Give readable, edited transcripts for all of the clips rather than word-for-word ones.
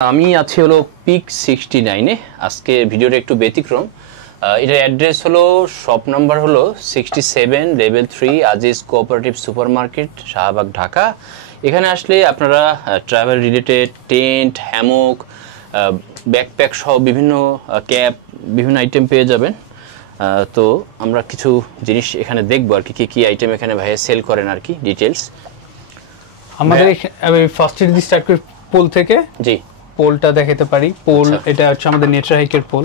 আমি আছি হলো পিক 69 এ। আজকে ভিডিওটা একটু ব্যতিক্রম। এটার অ্যাড্রেস হলো শপ নাম্বার হলো 67 level 3 Aziz cooperative supermarket Shahbag Dhaka. এখানে আসলে আপনারা travel related tent, Hammock, backpack সহ বিভিন্ন ক্যাপ, বিভিন্ন আইটেম পেয়ে যাবেন। তো আমরা কিছু জিনিস এখানে দেখবো আর কি কি আইটেম এখানে ভাইয়া সেল করেন আর কি ডিটেলস। আমাদের ফার্স্ট যদি স্টার্ট করি পোল থেকে। জি, পোলটা দেখাতে পারি। পোল এটা হচ্ছে আমাদের নেচার হাইকের পোল।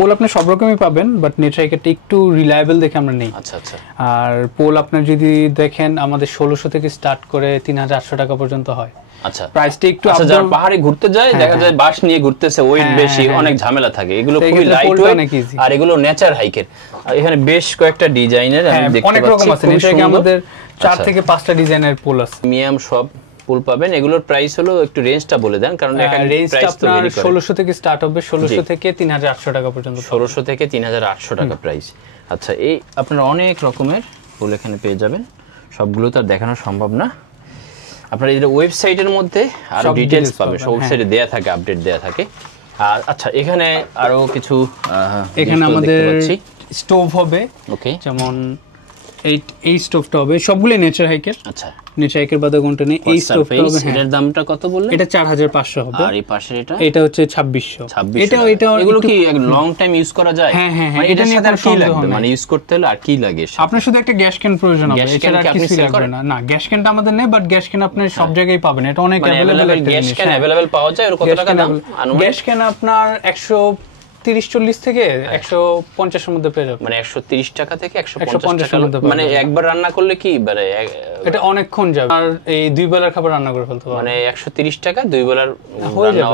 পোল আপনি সব রকমই পাবেন, বাট নেচার হাইকেরটা একটু রিলায়েবল দেখে আমরা নেই। আচ্ছা আচ্ছা। আর পোল আপনার যদি দেখেন আমাদের 1600 থেকে স্টার্ট করে 3800 টাকা পর্যন্ত হয়। আচ্ছা, প্রাইসটা একটু যারা পাহাড়ে ঘুরতে যায় দেখা যায় বাস নিয়ে ঘুরতেছে, ওয়েট বেশি, অনেক ঝামেলা থাকে। এগুলো খুবই লাইট ওয়েট আর এগুলো নেচার হাইকের। এখানে বেশ কয়েকটা ডিজাইনের আমি দেখতে পাচ্ছি, অনেক রকম আছে। নেচার হাইকে আমাদের 4 থেকে 5টা ডিজাইনের পোল আছে। মিয়াম সব পোল পাবেন। এগুলোর প্রাইস হলো একটু রেঞ্জটা বলে দেন, কারণ একটা প্রাইস তো ভেরি করে। 1600 থেকে স্টার্ট হবে, 1600 থেকে 3800 টাকা পর্যন্ত। 1600 থেকে 3800 টাকা প্রাইস। আচ্ছা, এই আপনারা অনেক রকমের পোল এখানে পেয়ে যাবেন। সবগুলো তো আর দেখানো সম্ভব না। আপনারা এই ওয়েবসাইটের মধ্যে আরো ডিটেইলস পাবেন, সব ওয়েবসাইটে দেয়া থাকে, আপডেট দেয়া থাকে। আর আচ্ছা, এখানে আরো কিছু এখানে আমাদের স্টোভ হবে। ওকে, যেমন এই স্টোভটা হবে, সবগুলো নেচার হাইকের। আচ্ছা, নেচার হাইকের বাদে কোনটা নেই। এই স্টোভটা হবে, এটার দামটা কত বললেন? এটা 4500 হবে। আর এই পাশে এটা হচ্ছে 2600। এটা এগুলো কি লং টাইম ইউজ করা যায়? হ্যাঁ হ্যাঁ, এটা নিয়ে আর কি লাগবে, মানে ইউজ করতে হলে আর কি লাগে? আপনার শুধু একটা গ্যাস ক্যান প্রয়োজন হবে, এছাড়া আর কিছু লাগবে না। না, গ্যাস ক্যানটা আমাদের নেই, বাট গ্যাস ক্যান আপনি সব জায়গায় পাবেন। এটা অনেক अवेलेबल একটা গ্যাস ক্যান अवेलेबल পাওয়া যায়। এর কত টাকা দাম? গ্যাস ক্যান আপনার 130-40 থেকে 150 এর মধ্যে পেয়ে যাবেন। মানে 130 টাকা থেকে 150 টাকা মানে একবার রান্না করলে কি মানে এটা অনেকক্ষণ যাবে। আর এই দুই বেলার খাবার রান্না করে ফেলতে পারবেন। মানে 130 টাকা দুই বেলার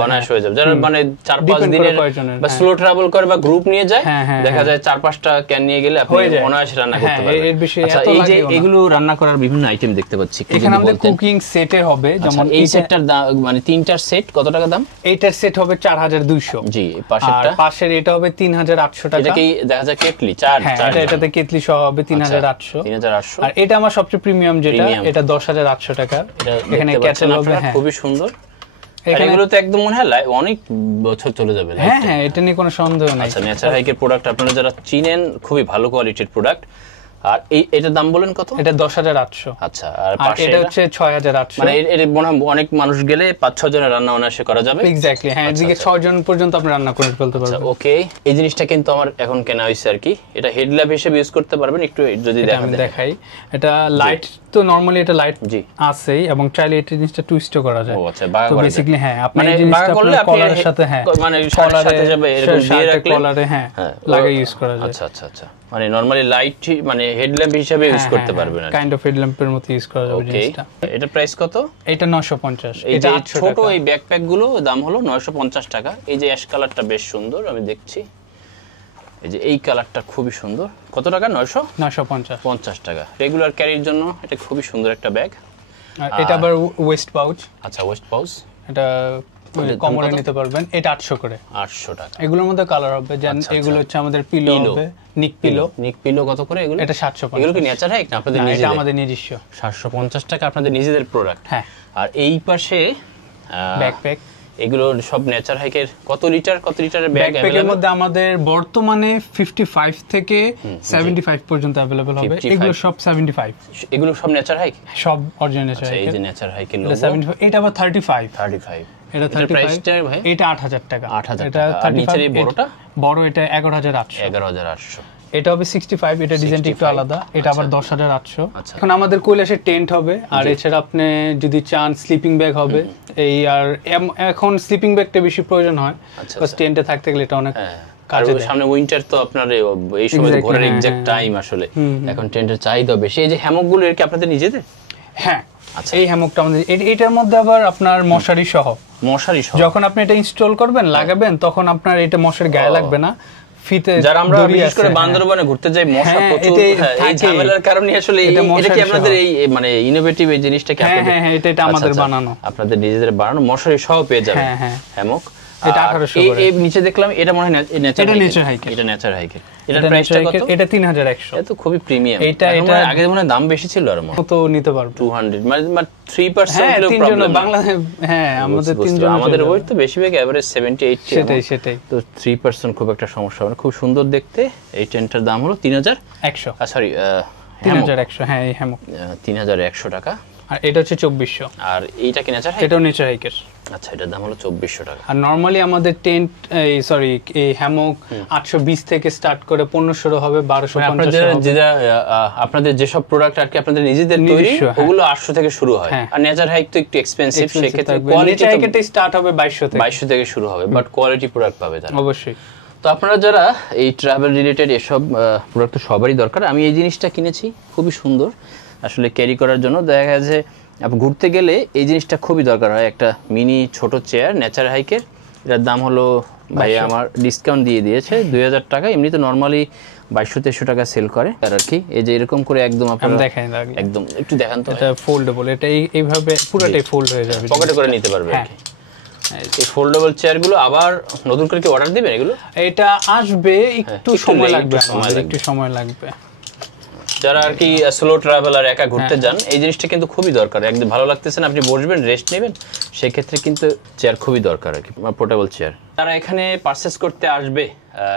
রান্না হয়ে যাবে। যারা মানে 4-5 দিনের বা স্লো ট্রাভেল করে বা গ্রুপ নিয়ে যায়, দেখা যায় 4-5টা ক্যান নিয়ে গেলে আপনি অনায়াসে রান্না করতে পারবেন। এর বিষয়ে এত লাগে না। এই যে এগুলো রান্না করার বিভিন্ন আইটেম দেখতে পাচ্ছি এখানে। আমাদের কুকিং সেটে হবে, যেমন এই সেটটার দাম মানে তিনটার সেট কত টাকা দাম? এইটার সেট হবে 4200। জি, পাশেরটা এটা হবে 3800 টাকা। এটা কি দেখা যায় কেটলি 4? এটাতে কেটলি সহ হবে 3800। আর এটা আমার সবচেয়ে প্রিমিয়াম যেটা, এটা 10800 টাকা। এখানে ক্যাটালগ হবে, খুবই সুন্দর। এগুলো তো একদম মনে হয় অনেক বছর চলে যাবে। হ্যাঁ হ্যাঁ, এটা নিয়ে কোনো সন্দেহ নাই। আচ্ছা, নেচার হাইকের প্রোডাক্ট আপনারা যারা চিনেন, খুবই ভালো কোয়ালিটির প্রোডাক্ট। আর এটার দাম বলেন কত? এটা 10800। আচ্ছা, আর পাশে এটা হচ্ছে 6800। মানে এর মনে হয় অনেক মানুষ গেলে 5-6 জনের রান্না অনায়াসে করা যাবে। এক্স্যাক্টলি, হ্যাঁ, এদিকে 6 জন পর্যন্ত আপনি রান্না করে ফেলতে পারবেন। আচ্ছা, ওকে। এই জিনিসটা কিন্তু আমার এখন কেনা হইছে আর কি। এটা হেডল্যাম্প হিসেবে ইউজ করতে পারবেন। একটু যদি দেখাই, এটা লাইট তো নরমালি এটা লাইট আছেই, এবং চাইলে এই জিনিসটা টুইস্টও করা যায়। ও আচ্ছা, তো বেসিক্যালি হ্যাঁ, আপনি এই জিনিসটা আপনার কলারের সাথে, হ্যাঁ, মানে শার্টের সাথে যাবে, এরকম দিয়ে রাখলে কলারে হ্যাঁ লাগিয়ে ইউজ করা যায়। আচ্ছা আচ্ছা আচ্ছা, মানে নরমালি লাইট মানে হেডল্যাম্প হিসেবে ইউজ করতে পারবেন না, কাইন্ড অফ হেডল্যাম্পের মতো ইউজ করা যাবে জিনিসটা। এটা প্রাইস কত? এটা 950। এটা ছোট এই ব্যাকপ্যাক গুলো দাম হলো 950 টাকা। এই যে অ্যাশ কালারটা বেশ সুন্দর, আমি দেখছি। এই যে এই কালারটা খুবই সুন্দর। কত টাকা? 950 টাকা। রেগুলার ক্যারির জন্য এটা খুবই সুন্দর একটা ব্যাগ। আর এটা আবার ওয়েস্ট পাউচ। আচ্ছা, ওয়েস্ট পাউচ। এটা কমরে নিতে পারবেন। এটা 800 করে। 800 টাকা। এগুলোর মধ্যে কালার হবে, যেন এগুলো হচ্ছে আমাদের পিলো হবে, নিক পিলো কত করে এগুলো? এটা 750। এগুলো কি নেচার হাইক না আপনাদের নিজেদের? এটা আমাদের নিজস্ব। 750 টাকা আপনাদের নিজেদের প্রোডাক্ট। হ্যাঁ। আর এই পাশে ব্যাকপ্যাক, এগুলো সব নেচার হাইকের কত লিটারের ব্যাগ ব্যাকপ্যাকের মধ্যে আমাদের বর্তমানে 55 থেকে 75 পর্যন্ত अवेलेबल হবে। এগুলো সব 75। এগুলো সব নেচার হাইক, সব অরিজিনাল নেচার হাইক। এই যে নেচার হাইকের লোগো 75। এটা আবার 35। এটা 35। প্রাইসটা ভাই? এটা 8000 টাকা। 8000 টাকা। আর নিচের এই বড়টা? বড় এটা 11800। 11800। এটা হবে 65। এটা ডিজাইনটা একটু আলাদা। এটা আবার 10800। এখন আমাদের কৈলাসের টেন্ট হবে, আর এছাড়া আপনি যদি চান স্লিপিং ব্যাগ হবে। এই আর এখন স্লিপিং ব্যাগটা বেশি প্রয়োজন হয়, বাস টেন্টে থাকতে গেলে এটা অনেক কাজে দেয়। সামনে উইন্টার তো আপনার এই সময় ঘোরার এক্সাক্ট টাইম আসলে। এখন টেন্টের চাহিদা বেশি। এই যে হ্যামক গুলো এর কি আপনাদের নিজেদের? হ্যাঁ, এই হ্যামকটা আমাদের। এটার মধ্যে আবার আপনার মশারি সহ। যখন আপনি এটা ইনস্টল করবেন, লাগাবেন, তখন আপনার এটা মশার গায়ে লাগবে না। ফিতে যারা আমরা বিশেষ করে বান্দরবানে ঘুরতে যাই, মশা প্রচুর, এই ঝামেলার কারণে আসলে এটা কি আপনাদের এই মানে ইনোভেটিভ এই জিনিসটা কি আপনাদের? হ্যাঁ, এটা আমাদের বানানো, আপনাদের নিজেদের বানানো মশারি সহ পেয়ে যাবেন হ্যামক। এটা 1800 করে। এই নিচে দেখলাম এটা মনে হয় নেচার হাইকের। এটা নেচার হাইকের। এটার প্রাইসটা কত? এটা 3100। এটা তো খুবই প্রিমিয়াম। এটা আগে মনে হয় দাম বেশি ছিল আর মনে তো নিতে পারবো 200 মানে 3% হলো তিনজন প্রবলেম। বাংলাদেশে আমাদের তিনজন আমাদের ওয়েট তো বেশিরভাগ এভারেজ 70 80। সেটাই তো 3% খুব একটা সমস্যা হবে না। খুব সুন্দর দেখতে। এই টেন্টটার দাম হলো 3100। সরি 3100। হ্যাঁ এই হ্যামক 3100 টাকা। আর এটা হচ্ছে 2400। আর এইটা কি নেচার হাইক? এটাও নেচার হাইকের। আচ্ছা, এটার দাম হলো 2400 টাকা। আর নরমালি আমাদের টেন্ট এই হ্যামক 820 থেকে স্টার্ট করে 1500 হবে, 1250 হবে। আপনাদের যেসব প্রোডাক্ট আর কি আপনাদের নিজেদের তৈরি ওগুলো 800 থেকে শুরু হয়। আর নেচার হাইক তো একটু এক্সপেন্সিভ, সেক্ষেত্রে কোয়ালিটি হাইকেরটা স্টার্ট হবে 2200 থেকে শুরু হবে, বাট কোয়ালিটি প্রোডাক্ট পাবে তারা অবশ্যই। তো আপনারা যারা এই ট্রাভেল রিলেটেড এসব প্রোডাক্ট তো সবারই দরকার। আমি এই জিনিসটা কিনেছি, খুবই সুন্দর আসলে ক্যারি করার জন্য। দেখা যাচ্ছে আপনি ঘুরতে গেলে এই জিনিসটা খুবই দরকার হয়। একটা মিনি ছোট চেয়ার নেচার হাইকের, এটার দাম হলো ভাই আমার ডিসকাউন্ট দিয়ে দিয়েছে 2000 টাকা। এমনি তো নর্মালি 2200-2300 টাকা সেল করে আর কি। এই যে এরকম করে একদম আপনারা দেখাই একদম একটু দেখান তো। এটা ফোল্ডেবল, এটা এইভাবে পুরোটাই ফোল্ড হয়ে যাবে, পকেটে করে নিতে পারবে আর কি। এই ফোল্ডেবল চেয়ারগুলো আবার নতুন করে কি অর্ডার দিবেন এগুলো? এটা আসবে, একটু সময় লাগবে, একটু সময় লাগবে। যারা আর কি স্লো ট্রাভেলার একা ঘুরতে যান, এই জিনিসটা কিন্তু খুবই দরকার। একদম ভালো লাগতেছে না, আপনি বসবেন রেস্ট নেবেন, সেক্ষেত্রে কিন্তু চেয়ার খুবই দরকার আর কি, পোর্টেবল চেয়ার। যারা এখানে পারচেজ করতে আসবে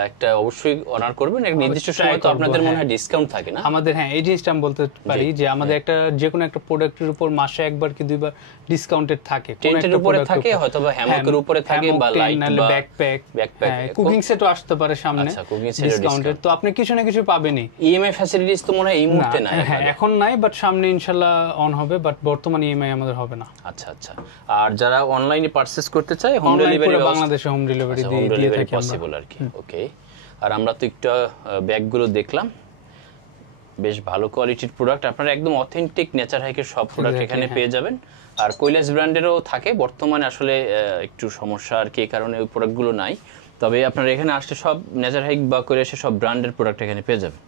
একটা অবশ্যই অনার করবেন। এক নির্দিষ্ট সময় তো আপনাদের মনে হয় ডিসকাউন্ট থাকে না আমাদের? এই জিনিসটা আমি বলতে পারি যে আমাদের একটা যে কোনো একটা প্রোডাক্টের উপর মাসে একবার কি দুইবার ডিসকাউন্টেড থাকে। টেন্টের উপরে থাকে, হয়তো বা হ্যামকের উপরে থাকে, বা লাইট বা ব্যাকপ্যাক, কুকিং সেটও আসতে পারে সামনে। আচ্ছা, কুকিং সেট ডিসকাউন্টেড তো আপনি কিছু না কিছু পাবেনই। ইএমআই ফ্যাসিলিটিস তো মনে হয় এই মুহূর্তে নাই, এখন নাই, বাট সামনে ইনশাআল্লাহ অন হবে, বাট বর্তমানে ইএমআই আমাদের হবে না। আচ্ছা। আর যারা অনলাইনে পারচেজ করতে চায়, হোম ডেলিভারি বাংলাদেশে হোম ডেলিভারি দিয়ে থাকি পসিবল আর কি। ওকে। আর আমরা তো একটু ব্যাগগুলো দেখলাম, বেশ ভালো কোয়ালিটির প্রোডাক্ট। আপনারা একদম অথেন্টিক নেচার হাইকের সব প্রোডাক্ট এখানে পেয়ে যাবেন। আর কৈলাস ব্র্যান্ডেরও থাকে, বর্তমানে আসলে একটু সমস্যা আর কি, এই কারণে ওই প্রোডাক্টগুলো নাই। তবে আপনারা এখানে আসলে সব নেচার হাইক বা কৈলাসের সব ব্র্যান্ডের প্রোডাক্ট এখানে পেয়ে যাবেন।